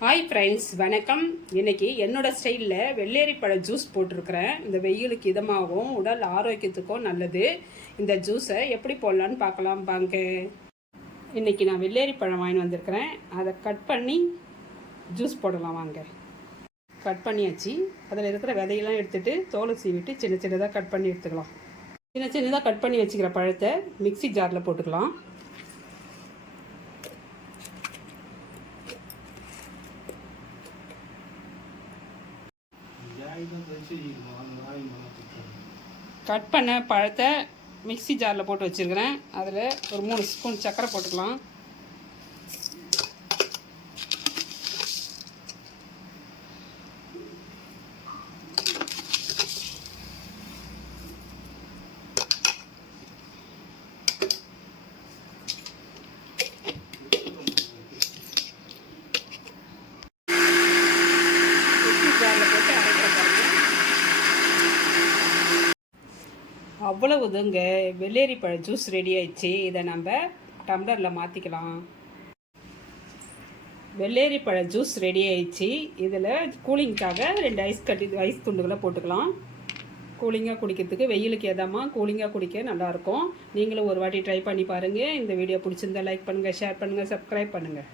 Hi friends, வணக்கம். இன்றைக்கி என்னோடய ஸ்டைலில் வெள்ளேரி பழ ஜூஸ் போட்டிருக்கிறேன். இந்த வெயிலுக்கு இதமாகவும் உடல் ஆரோக்கியத்துக்கும் நல்லது. இந்த ஜூஸை எப்படி போடலான்னு பார்க்கலாம் பாங்க. இன்றைக்கி நான் வெள்ளேரி பழம் வாங்கி வந்திருக்கிறேன். அதை கட் பண்ணி ஜூஸ் போடலாம் வாங்க. கட் பண்ணியாச்சு. அதில் இருக்கிற விதையெல்லாம் எடுத்துகிட்டு தோலை சீவிட்டு சின்ன சின்னதாக கட் பண்ணி எடுத்துக்கலாம். சின்ன சின்னதாக கட் பண்ணி வச்சுக்கிற பழத்தை மிக்சி ஜாரில் போட்டுக்கலாம். கட் பண்ண பழத்தை மிக்சி ஜாரில் போட்டு வச்சுருக்கிறேன். அதில் ஒரு 3 ஸ்பூன் சர்க்கரை போட்டுக்கலாம். அவ்வளவுதுங்க, வெள்ளேரி பழ ஜூஸ் ரெடி ஆயிடுச்சு. இதை நம்ம டம்ளரில் மாற்றிக்கலாம். வெள்ளேரி பழ ஜூஸ் ரெடி ஆயிடுச்சு. இதில் கூலிங்காக 2 ஐஸ் துண்டுகளை போட்டுக்கலாம். கூலிங்காக குடிக்கிறதுக்கு, வெயிலுக்கு எதாமல் கூலிங்காக குடிக்க நல்லாயிருக்கும். நீங்களும் ஒரு வாட்டி ட்ரை பண்ணி பாருங்கள். இந்த வீடியோ பிடிச்சிருந்தா லைக் பண்ணுங்கள், ஷேர் பண்ணுங்கள், சப்ஸ்கிரைப் பண்ணுங்கள்.